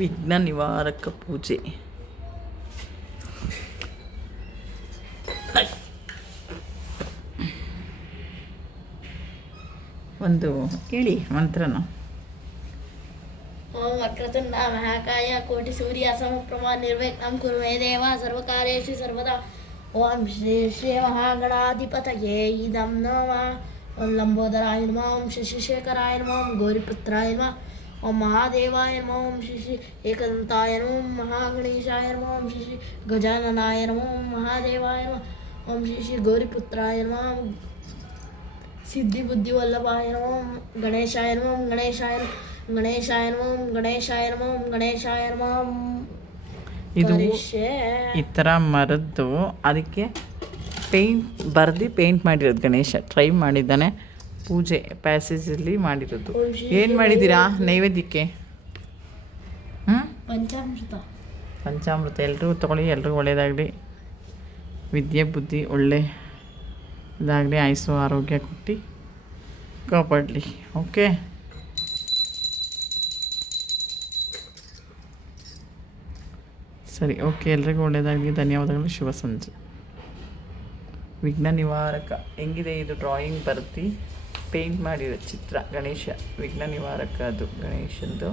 ವಿಘ್ನ ನಿವಾರಕ ಪೂಜೆ. ಒಂದು ಕೇಳಿ ಮಂತ್ರನ. ಓಂ ವಕ್ರತುಂಡ ಮಹಾಕಾಯ ಕೋಟಿ ಸೂರ್ಯ ಸಮಪ್ರಭಾ ನಿರ್ವಿಘ್ನಂ ಕುರು ಮೇ ದೇವ ಸರ್ವಕಾರ್ಯೇಷು ಸರ್ವದಾ. ಓಂ ಶ್ರೀ ಶ್ರೀ ಮಹಾಗಣಾಧಿಪತಯೇ ಇದಂ ನಮ. ಓಂ ಲಂಬೋದರಾಯ ನಮ. ಓಂ ಶಶಿಶೇಖರಾಯ ನಮ. ಓಂ ಗೌರಿಪುತ್ರಾಯ ನಮ. ಓಂ ಮಹಾದೇವಾಯ ನಮ ಓಂ ಶ್ರೀ ಶ್ರೀ ಏಕದಂತಾಯ ನಮೋ ಓಂ ಮಹಾಗಣೇಶಾಯ ನಮ ಓಂ ಶ್ರೀ ಶ್ರೀ ಗಜಾನನಾಯ ನಮ ಓಂ ಮಹಾದೇವಾಯ ನಮ ಓಂ ಶ್ರೀ ಶ್ರೀ ಗೌರಿಪುತ್ರಾಯ ನಮ ಓಂ ಸಿದ್ಧಿ ಬುದ್ಧಿ ವಲ್ಲಭಾಯ ನಮೋ ಗಣೇಶಾಯ ನಮೋ ಗಣೇಶಾಯ ಗಣೇಶಾಯ ನಮೋ ಗಣೇಶಾಯ ನಮೋ ಗಣೇಶಾಯ ನಮೋ ಇದು. ಈ ಥರ ಮರದ್ದು ಅದಕ್ಕೆ ಪೇಂಟ್ ಬರೆದು ಪೇಂಟ್ ಮಾಡಿರೋದು ಗಣೇಶ ಟ್ರೈ ಮಾಡಿದ್ದಾನೆ ಪೂಜೆ ಪ್ಯಾಸೇಜಲ್ಲಿ ಮಾಡಿರೋದು. ಏನ್ ಮಾಡಿದ್ದೀರಾ ನೈವೇದ್ಯಕ್ಕೆ? ಹ್ಞೂ ಪಂಚಾಮೃತ. ಪಂಚಾಮೃತ. ಎಲ್ಲರೂ ತಗೊಳ್ಳಿ ಎಲ್ರಿಗೂ ಒಳ್ಳೆಯದಾಗಲಿ ವಿದ್ಯೆ ಬುದ್ಧಿ ಒಳ್ಳೆ ಇದಾಗಲಿ ಆಯಸು ಆರೋಗ್ಯ ಕೊಟ್ಟು ಕಾಪಾಡಲಿ. ಓಕೆ? ಸರಿ ಓಕೆ. ಎಲ್ರಿಗೂ ಒಳ್ಳೆಯದಾಗಲಿ ಧನ್ಯವಾದಗಳು. ಶುಭ ಸಂಜೆ. ವಿಘ್ನ ನಿವಾರಕ. ಹೆಂಗಿದೆ ಇದು ಡ್ರಾಯಿಂಗ್ ಬರ್ದು ಪೇಂಟ್ ಮಾಡಿರೋ ಚಿತ್ರ ಗಣೇಶ ವಿಘ್ನ ನಿವಾರಕ ಅದು ಗಣೇಶಂದು.